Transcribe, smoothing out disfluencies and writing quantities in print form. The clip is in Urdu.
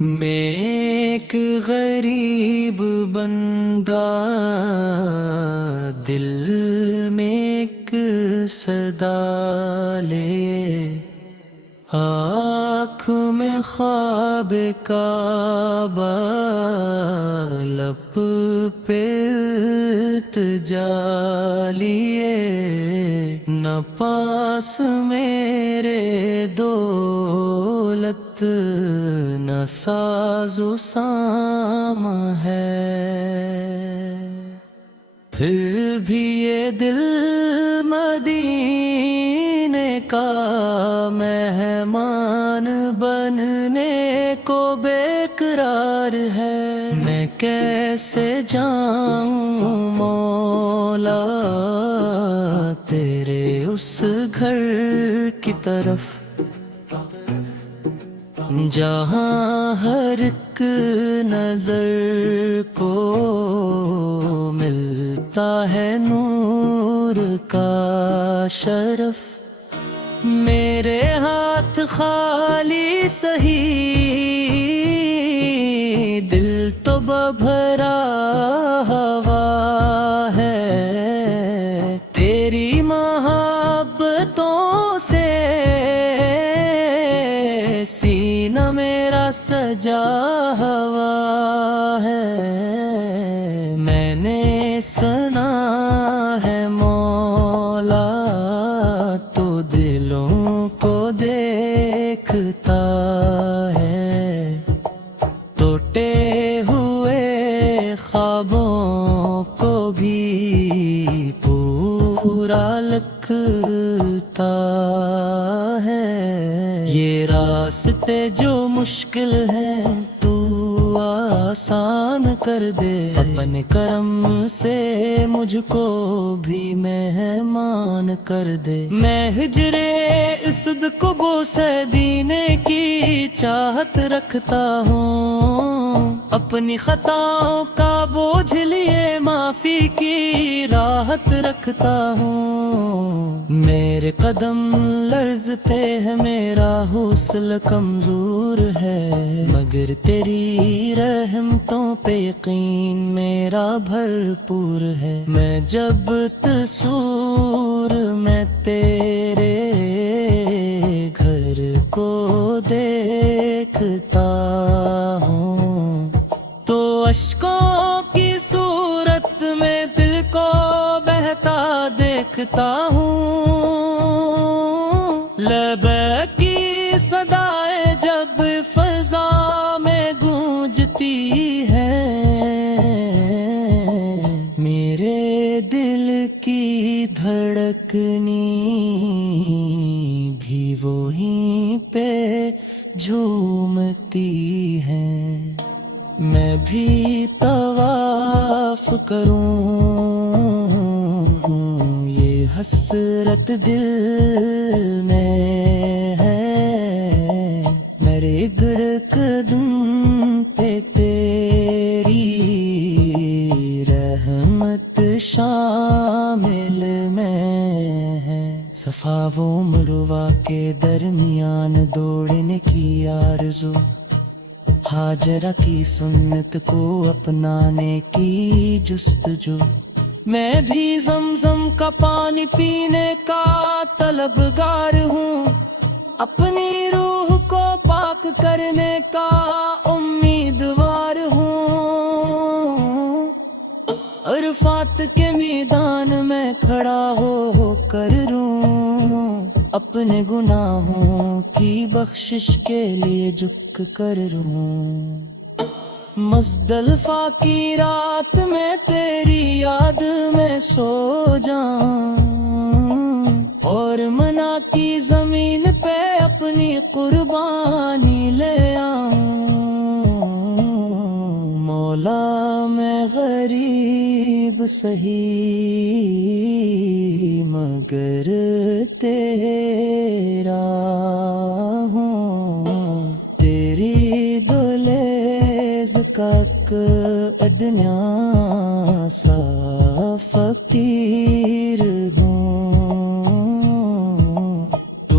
میں ایک غریب بندہ، دل میں ایک صدا لے، آنکھ میں خواب کعبہ، لب پہ التجا لیے، نہ پاس میرے دولت، نہ ساز و سامان ہے، پھر بھی یہ دل مدینے کا مہمان بننے کو بے قرار ہے۔ میں کیسے جاؤں مولا تیرے اس گھر کی طرف، جہاں ہر ایک نظر کو ملتا ہے نور کا شرف۔ میرے ہاتھ خالی سہی، دل تو بھرا ہوا ہے، تیری محبتوں سے سینہ میرا سجا ہوا ہے۔ میں نے سنا ہے مولا تو دلوں کو دیکھتا ہے، ٹوٹے ہوئے خوابوں کو بھی پورا لکھتا ہے۔ یہ راستے جو مشکل ہیں تو آسان کر دے، اپنے کرم سے مجھ کو بھی مہمان کر دے۔ میں ہجرے اسد کو بوسہ دینے کی چاہت رکھتا ہوں، اپنی خطاؤں کا بوجھ لیے معافی کی راحت رکھتا ہوں۔ میرے قدم لرزتے ہیں، میرا حوصلہ کمزور ہے، مگر تیری رحمتوں پہ یقین میرا بھرپور ہے۔ میں جب تصور میں تیرے گھر کو دیکھتا ہوں تو اشکوں کی صورت میں دل کو بہتا دیکھتا ہوں۔ لبیک کی صدائیں جب فضا میں گونجتی ہیں، میرے دل کی دھڑکنی بھی وہیں پہ جھومتی ہے۔ میں بھی طواف کروں، یہ حسرت دل میں ہے، میرے قدم پہ تیری رحمت شامل میں ہے۔ صفا و مروہ کے درمیان دوڑنے کی آرزو، ہاجرہ کی سنت کو اپنانے کی جستجو، میں بھی زمزم کا پانی پینے کا طلبگار ہوں، اپنی روح کو پاک کرنے کا امیدوار ہوں۔ عرفات کے میدان میں کھڑا ہو کر روں، اپنے گناہوں کی بخشش کے لیے جھک کر روں۔ مزدلفہ کی رات میں تیری یاد میں سو جاؤں، اور منا کی زمین پہ اپنی قربانی لے آؤں۔ مولا میں غریب سہی مگر تیرا ہوں، تیری دلیز کک ادنیا سا فقیر ہوں۔ تو